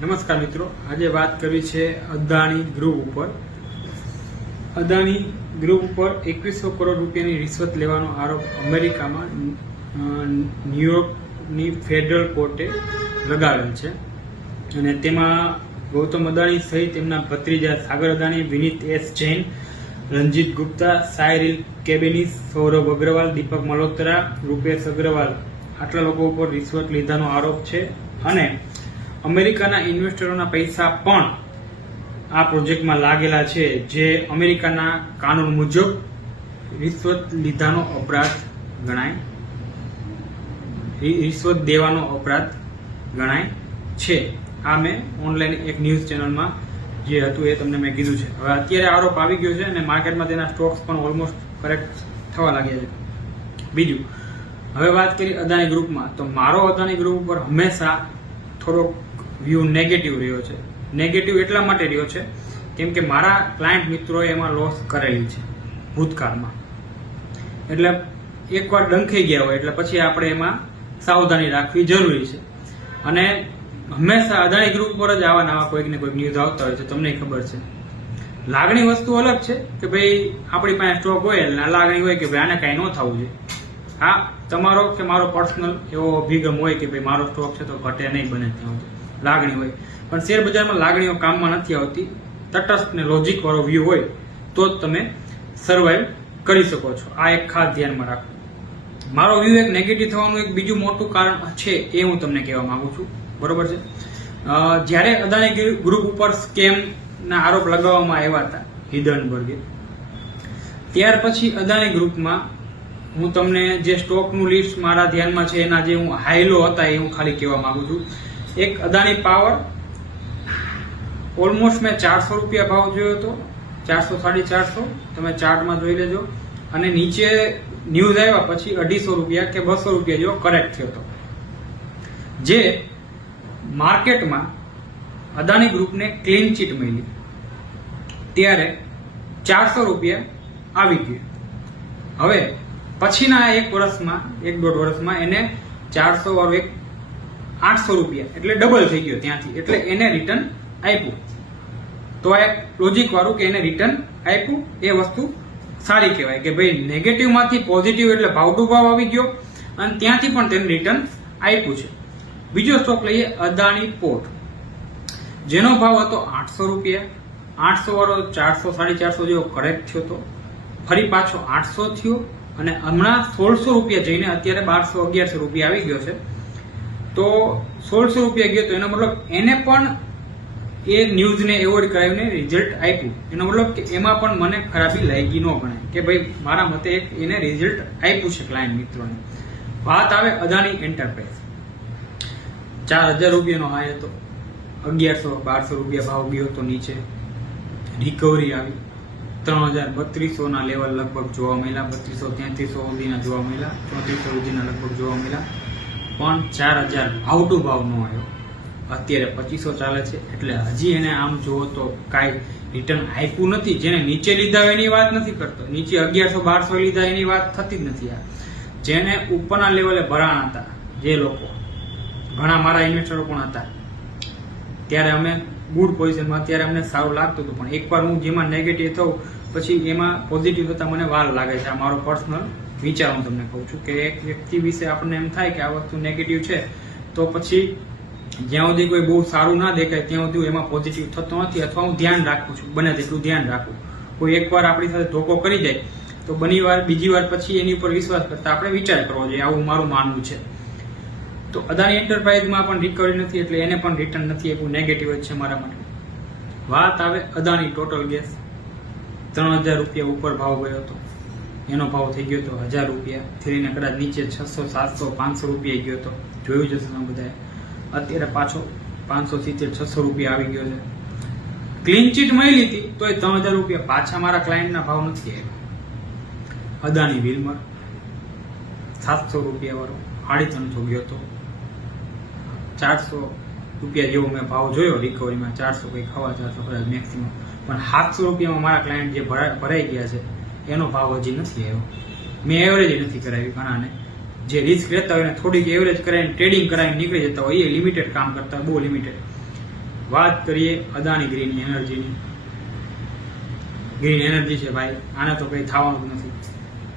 નમસ્કાર મિત્રો, આજે વાત કરવી છે અદાણી ગ્રુપ ઉપર. અદાણી ગ્રુપ ઉપર 2100 કરોડ રૂપિયાની રિશ્વત લેવાનો આરોપ અમેરિકામાં ન્યુયોર્કની ફેડરલ કોર્ટે લગાવેલ છે અને તેમાં ગૌતમ અદાણી સહિત તેમના ભત્રીજા સાગર અદાણી, વિનીત એસ જૈન, રંજીત ગુપ્તા, સાયરીલ કેબેનિસ, સૌરભ અગ્રવાલ, દીપક મલ્હોત્રા, રૂપેશ અગ્રવાલ આટલા લોકો ઉપર રિશ્વત લીધાનો આરોપ છે અને અમેરિકાના ઇન્વેસ્ટરોના પૈસા પણ આ પ્રોજેક્ટમાં લાગેલા છે, જે અમેરિકાના કાનૂન મુજબ રિશ્વત લીધાનો અપરાધ ગણાય, રિશ્વત દેવાનો અપરાધ ગણાય છે. આ મેં ઓનલાઈન એક ન્યૂઝ ચેનલમાં જે હતું એ તમને મેં કીધું છે. હવે અત્યારે આરોપ આવી ગયો છે અને માર્કેટમાં તેના સ્ટોક્સ પણ ઓલમોસ્ટ કરેક્ટ થવા લાગ્યા છે. બીજું, હવે વાત કરી અદાણી ગ્રુપમાં, તો મારો અદાણી ગ્રુપ ઉપર હંમેશા થોડોક વ્યૂ નેગેટિવ રહ્યો છે. નેગેટિવ એટલા માટે રહ્યો છે કેમ કે મારા ક્લાયન્ટ મિત્રોએ એમાં લોસ કરેલી છે ભૂતકાળમાં, એટલે એકવાર ડંખાઈ ગયા હોય એટલે પછી આપણે એમાં સાવધાની રાખવી જરૂરી છે. અને હંમેશા અદાણી ગ્રુપ પર જ આવા નવા કોઈક ને કોઈક ન્યૂઝ આવતા હોય છે, તમને ખબર છે. લાગણી વસ્તુ અલગ છે કે ભાઈ આપણી પાસે સ્ટોક હોય એટલે લાગણી હોય કે ભાઈ આને કાંઈ ન થવું જોઈએ. હા, તમારો કે મારો પર્સનલ એવો અભિગમ હોય કે ભાઈ મારો સ્ટોક છે તો ઘટે નહીં, બને ત્યાં લાગણી હોય. પણ શેર બજારમાં લાગણીઓ કામમાં નથી આવતી. તટસ્થ ને લોજિક વાળો વ્યૂ હોય તો જ તમે સર્વાઈવ કરી શકો છો. આ એક ખાસ ધ્યાનમાં રાખો. મારો વ્યૂ એક નેગેટિવ થવાનું એક બીજું મોટું કારણ છે, એ હું તમને કહેવા માંગુ છું. બરોબર છે. જ્યારે અદાણી ગ્રુપ ઉપર સ્કેમ ના આરોપ લગાવવામાં આવ્યા હતા હિડનબર્ગે, ત્યાર પછી અદાણી ગ્રુપમાં હું તમને જે સ્ટોકનું લિસ્ટ મારા ધ્યાનમાં છે એના જે હું હાઈલો હતા એ હું ખાલી કહેવા માંગુ છું. એક અદાણી પાવર, ઓલમોસ્ટ મેં 400 રૂપિયા ભાવ જોયો હતો, 400 450, તમે ચાર્ટમાં જોઈ લેજો. અને નીચે ન્યૂઝ આવ્યા પછી 250 રૂપિયા કે 200 રૂપિયા જેવો કરેક્ટ થયો હતો, જે માર્કેટમાં અદાણી ગ્રુપને ક્લીન ચીટ મળી. ત્યારે 400 રૂપિયા આવી ગયું. હવે પછીના એક વર્ષમાં, 1.5 વર્ષમાં એને 400 વાળું એક 800 રૂપિયા એટલે ડબલ થઈ ગયો ત્યાંથી, એટલે એને રિટર્ન આપ્યું. તો આ એક લોજિક વાળું કે એને રિટર્ન આપ્યું એ વસ્તુ સારી કહેવાય કે ભાઈ નેગેટિવ માંથી પોઝિટિવ એટલે ભાવ ટુ ભાવ આવી ગયો અને ત્યાંથી પણ તેને રિટર્ન આપ્યું છે. બીજો સ્ટોક લઈએ અદાણી પોર્ટ, જેનો ભાવ હતો 800 રૂપિયા. 800 વાળો 400 450 જેવો કરેક્ટ થયો હતો, ફરી પાછો 800 થયો અને હમણાં 1600 રૂપિયા જઈને અત્યારે 1200 1100 રૂપિયા આવી ગયો છે. તો 1600 રૂપિયા ગયો તો એનો મતલબ એને પણ એ ન્યૂઝને એવોર્ડ કરાવીને રિઝલ્ટ આપ્યું. એનો મતલબ કે એમાં પણ મને ખરાબી લાગી ન ગણાય કે ભાઈ મારા મતે એક એને રિઝલ્ટ આપ્યું છે ક્લાયન્ટ મિત્રોને. વાત આવે અદાણી એન્ટરપ્રાઇઝ, 4000 રૂપિયાનો હાઈ હતો, 1100 1200 રૂપિયા ભાવ ગયો હતો નીચે, રિકવરી આવી, 3032 ના લેવલ લગભગ જોવા મળ્યા, 3233 સુધીના જોવા મળ્યા, 3400 સુધીના લગભગ જોવા મળ્યા, પણ 4000 ભાવ ટુ ભાવ ન આવ્યો. અત્યારે 2500 ચાલે છે, એટલે હજી એને આમ જુઓ તો કાંઈ રિટર્ન આપ્યું નથી. જેને નીચે લીધા હોય એની વાત નથી કરતો, નીચે 1100 1200 લીધા એની વાત થતી જ નથી. આ જેને ઉપરના લેવલે ભરાણ હતા, જે લોકો ઘણા મારા ઇન્વેસ્ટરો પણ હતા, ત્યારે અમે ગુડ પોઝિશનમાં, ત્યારે અમને સારું લાગતું હતું. પણ એકવાર હું જેમાં નેગેટિવ થઉં પછી એમાં પોઝિટિવ થતા મને વાર લાગે છે. આ મારો પર્સનલ વિચાર હું તમને કહું છું કે એક વ્યક્તિ વિશે આપણને એમ થાય કે આ વસ્તુ નેગેટિવ છે, તો પછી જ્યાં સુધી કોઈ બહુ સારું ના દેખાય ત્યાં સુધી એમાં પોઝિટિવ થતો નથી, અથવા હું ધ્યાન રાખું છું, બને તેટલું ધ્યાન રાખું. કોઈ એકવાર આપણી સાથે ધોકો કરી જાય તો બીજી વાર પછી એની ઉપર વિશ્વાસ કરતા આપણે વિચાર કરવો જોઈએ, આવું મારું માનવું છે. તો અદાણી એન્ટરપ્રાઇઝમાં પણ રિકવરી નથી, એટલે એને પણ રિટર્ન નથી આપ્યું, નેગેટિવ જ છે મારા માટે. વાત આવે અદાણી ટોટલ ગેસ, 3000 રૂપિયા ઉપર ભાવ ગયો હતો, એનો ભાવ થઈ ગયો હતો 1000 રૂપિયા, થઈને કદાચ નીચે 600 700 500 રૂપિયા ગયો હતો, જોયું જશે તમે બધાએ. અત્યારે પાછો 570 600 રૂપિયા આવી ગયો છે. ક્લીન ચીટ મળી હતી તો એ 3000 રૂપિયા પાછા મારા ક્લાયન્ટના ભાવ નથી આવ્યા. અદાણી વિલમર 700 રૂપિયા વાળો 350 ગયો હતો, 400 રૂપિયા જેવો મેં ભાવ જોયો રિકવરીમાં, 400 કંઈ ખવા 400 કદાચ મેક્સિમમ, પણ 700 રૂપિયામાં મારા ક્લાયન્ટ જે ભરાઈ ગયા છે એનો ભાવ હજી નથી આવ્યો. મેં એવરેજ નથી કરાવી ઘણાને, જે રિસ્ક લેતા હોય થોડીક એવરેજ કરાવીને ટ્રેડિંગ કરાવીને નીકળી જતા હોય, એ લિમિટેડ કામ કરતા હોય, બહુ લિમિટેડ. વાત કરીએ અદાણી ગ્રીન એનર્જીની. ગ્રીન એનર્જી છે ભાઈ, આને તો કંઈ થવાનું જ નથી.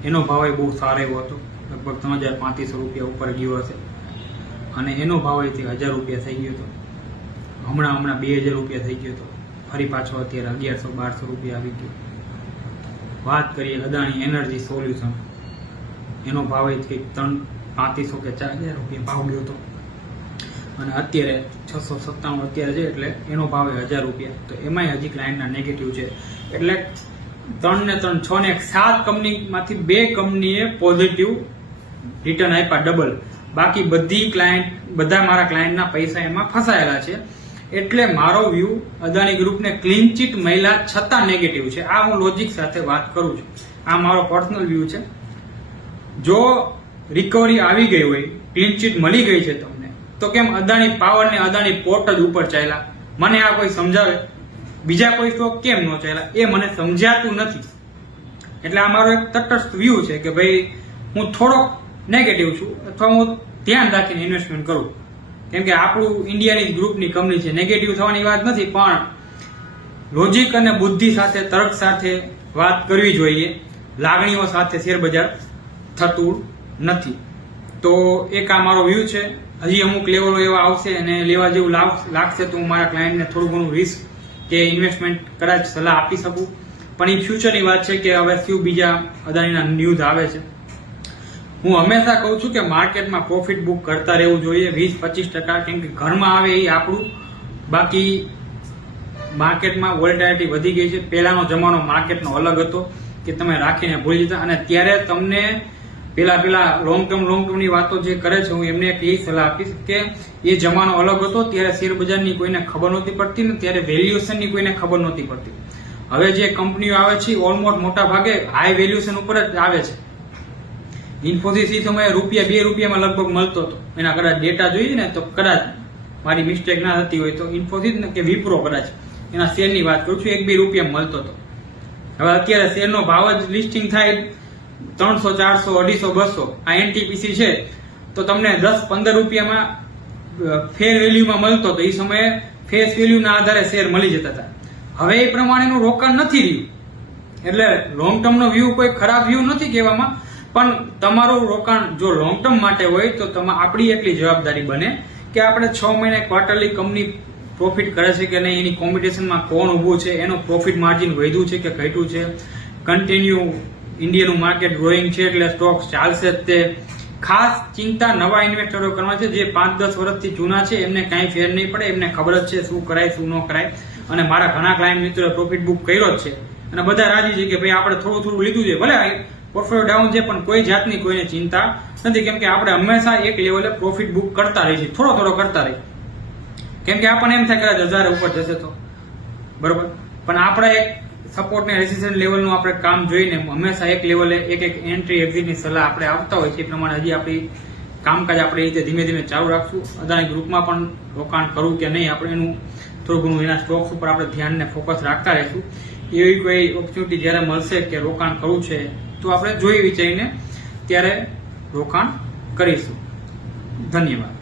એનો ભાવ બહુ સારો એવો હતો, લગભગ 3500 રૂપિયા ઉપર ગયો હશે અને એનો ભાવ અહીંથી 1000 રૂપિયા થઈ ગયો હતો. હમણાં 2000 રૂપિયા થઈ ગયો હતો, ફરી પાછો અત્યારે 1100-1200 રૂપિયા આવી ગયો. વાત કરીએ અદાણી એનર્જી સોલ્યુશન, એનો ભાવ કંઈક 3500 કે 4000 રૂપિયા ભાવ ગયો હતો અને અત્યારે 697 અત્યારે છે, એટલે એનો ભાવ 1000 રૂપિયા. તો એમાંય હજી ક્લાયન્ટના નેગેટિવ છે, એટલે 3 ને 3 6 ને 7 કંપનીમાંથી 2 કંપનીએ પોઝિટિવ રિટર્ન આપ્યા ડબલ. બાકી બધા મારા ક્લાયન્ટના પૈસા એમાં ફસાયેલા છે. એટલે મારો વ્યૂ અદાણી ગ્રુપને ક્લીન ચીટ મળ્યા છતાં નેગેટિવ છે. આ હું લોજિક સાથે વાત કરું છું, આ મારો પર્સનલ વ્યૂ છે. જો રિકવરી આવી ગઈ હોય, ક્લીન ચીટ મળી ગઈ છે તમને, તો કેમ અદાણી પાવર ને અદાણી પોર્ટ જ ઉપર ચાલ્યા? મને આ કોઈ સમજાવે? બીજા કોઈ સ્ટોક કેમ ન ચાલ્યા એ મને સમજાતું નથી. એટલે આ મારો એક તટસ્થ વ્યૂ છે કે ભાઈ હું થોડોક નેગેટિવ છું, અથવા હું ધ્યાન રાખીને ઇન્વેસ્ટમેન્ટ કરું. કેમ કે આપણું ઇન્ડિયાની ગ્રુપની કંપની છે, નેગેટિવ થવાની વાત નથી, પણ લોજિક અને બુદ્ધિ સાથે, તર્ક સાથે વાત કરવી જોઈએ. લાગણીઓ સાથે શેરબજાર થતું નથી. તો એક આ મારો વ્યૂ છે. હજી અમુક લેવલો એવા આવશે અને લેવા જેવું લાગશે તો હું મારા ક્લાયન્ટને થોડું ઘણું રિસ્ક કે ઇન્વેસ્ટમેન્ટ કદાચ સલાહ આપી શકું. પણ એ ફ્યુચરની વાત છે કે હવે શું બીજા અદાણીના ન્યૂઝ આવે છે. હું હંમેશા કહું છું કે માર્કેટમાં પ્રોફિટ બુક કરતા રહેવું જોઈએ 20-25%, કેમ કે ઘરમાં આવે એ આપણું. બાકી માર્કેટમાં વોલેટિલિટી વધી ગઈ છે. પહેલાનો જમાનો માર્કેટનો અલગ હતો કે તમે રાખીને ભૂલી જતા, અને ત્યારે તમને પેલા લોંગ ટર્મની વાતો જે કરે છે, હું એમને એક એ સલાહ આપીશ કે એ જમાનો અલગ હતો. ત્યારે શેર બજારની કોઈને ખબર નહોતી પડતી ને ત્યારે વેલ્યુએશનની કોઈને ખબર નહોતી પડતી. હવે જે કંપનીઓ આવે છે ઓલમોસ્ટ મોટા ભાગે હાઈ વેલ્યુએશન ઉપર જ આવે છે. ઇન્ફોસિસ એ સમયે ₹2 લગભગ મળતો હતો. એના કદાચ ડેટા જોઈએ ને તો કદાચ મારી મિસ્ટેક ના થતી હોય તો ઇન્ફોસિસ કે વિપ્રો કદાચ એના શેરની વાત કરું છું, ₹1-2 મળતો હતો. હવે અત્યારે શેરનો ભાવ જ લિસ્ટિંગ થાય 300, 400, 250, 200. આ એનટીપીસી છે તો તમને 10-15 રૂપિયામાં ફેર વેલ્યુમાં મળતો હતો. એ સમયે ફેસ વેલ્યુના આધારે શેર મળી જતા હતા. હવે એ પ્રમાણેનું રોકાણ નથી રહ્યું. એટલે લોંગ ટર્મનો વ્યૂ કોઈ ખરાબ વ્યૂ નથી કહેવામાં, પણ તમારું રોકાણ જો લોંગ ટર્મ માટે હોય તો આપણી એટલી જવાબદારી બને કે આપણે 6 મહિને ક્વાર્ટરલી કંપની પ્રોફિટ કરે છે કે નહીં, એની કોમ્પિટિશનમાં કોણ ઊભું છે, એનું પ્રોફિટ માર્જિન વધ્યું છે કે ઘટ્યું છે, કન્ટિન્યુ ઇન્ડિયાનું માર્કેટ ગ્રોઈંગ છે એટલે સ્ટોક ચાલશે જ. તે ખાસ ચિંતા નવા ઇન્વેસ્ટરો કરવા છે જે 5-10 વર્ષથી જૂના છે, એમને કાંઈ ફેર નહીં પડે. એમને ખબર જ છે શું કરાય શું ન કરાય. અને મારા ઘણા ક્લાયન્ટ મિત્રોએ પ્રોફિટ બુક કર્યો જ છે અને બધા રાજી છે કે ભાઈ આપણે થોડું લીધું છે, ભલે પોર્ટફોલિયો ડાઉન છે પણ કોઈ જાતની કોઈને ચિંતા નથી. કેમ કે આપણે હંમેશા એક લેવલે પ્રોફિટ બુક કરતા રહીએ છીએ, થોડો કરતા રહીએ. કેમ કે આપણને એમ થાય કે 1000 ઉપર જશે તો બરોબર, પણ આપણે એક સપોર્ટ ને રેસિસ્ટન્સ લેવલનું આપણે કામ જોઈને હંમેશા એક લેવલે એક એન્ટ્રી એક્ઝિટની સલાહ આપણે આપતા હોય છે. એ પ્રમાણે હજી આપણી કામકાજ આપણે રીતે ધીમે ચાલુ રાખશું. અદાણી ગ્રુપમાં પણ રોકાણ કરવું કે નહીં, આપણે એનું થોડું ઘણું એના સ્ટોક્સ ઉપર આપણે ધ્યાનને ફોકસ રાખતા રહીશું. એવી કોઈ ઓપોર્ચ્યુનિટી જ્યારે મળશે કે રોકાણ કરવું છે તો આપણે જોઈ વિચારીને ત્યારે રોકાણ કરીશું. ધન્યવાદ.